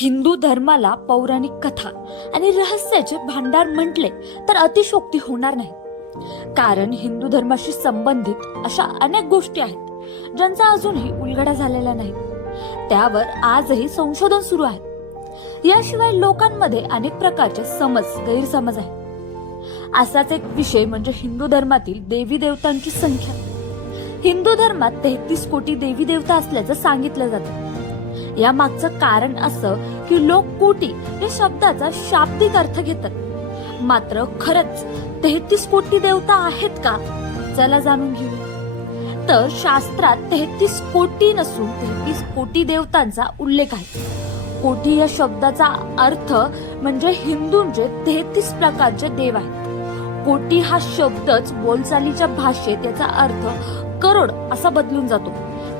हिंदू धर्माला पौराणिक कथा आणि रहस्याचे भांडार म्हटले तर अतिशोक्ती होणार नाही. कारण हिंदू धर्माशी संबंधित अशा अनेक गोष्टी आहेत ज्यांचा अजूनही उलगडा झालेला नाही. त्यावर आजही संशोधन सुरू आहे. याशिवाय लोकांमध्ये अनेक प्रकारचे समज गैरसमज आहे असाच एक विषय म्हणजे हिंदू धर्मातील देवी देवतांची संख्या. हिंदू धर्मात तेहतीस कोटी देवी देवता असल्याचं सांगितलं जातं. या मागचं कारण असं की लोक कोटी या शब्दाचा शाब्दिक अर्थ घेतात. मात्र खरंच तेहतीस कोटी देवता आहेत का? चला जाणून घेऊ. तर शास्त्रात तेहतीस कोटी नसून तेहतीस कोटी देवतांचा उल्लेख आहे. कोटी या शब्दाचा अर्थ म्हणजे हिंदूंचे तेहतीस प्रकारचे देव आहेत. कोटी हा शब्दच बोलचालीच्या भाषेत याचा अर्थ करोड असा बदलून जातो.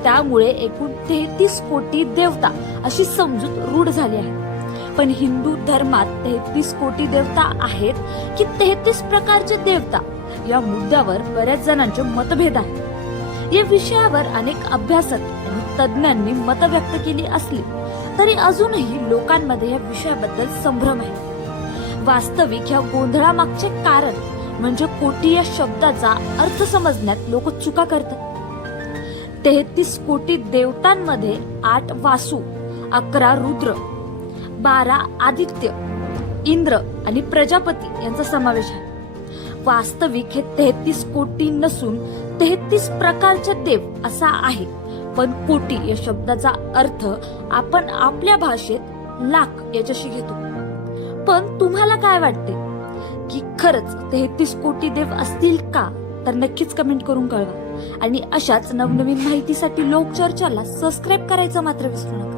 त्यामुळे एकूण तेहतीस कोटी देवता अशी समजूत रूढ झाली आहे. पण हिंदू धर्मात तेहतीस कोटी देवता आहेत की तेहतीस प्रकारचे देवता? या मुद्द्यावर बऱ्याच जणांचे मतभेद आहेत. या विषयावर अनेक अभ्यासक आणि तज्ज्ञांनी मत व्यक्त केली असली तरी अजूनही लोकांमध्ये या विषयाबद्दल संभ्रम आहे. वास्तविक ह्या गोंधळामागचे कारण म्हणजे कोटी या शब्दाचा अर्थ समजण्यात लोक चुका करतात. तेहतीस कोटी देवतांमध्ये आठ वासू अकरा रुद्र बारा आदित्य इंद्र आणि प्रजापती यांचा समावेश आहे. वास्तविक हे तेहतीस कोटी नसून तेहतीस प्रकारचे देव असा आहे. पण कोटी या शब्दाचा अर्थ आपण आपल्या भाषेत लाख याच्याशी घेतो. पण तुम्हाला काय वाटते? की खरंच तेहतीस कोटी देव असतील का? तर नक्कीच कमेंट करून कळवा. आणि अशाच नवनवीन माहितीसाठी लोक चर्चाला सबस्क्राईब करायचं मात्र विसरू नका.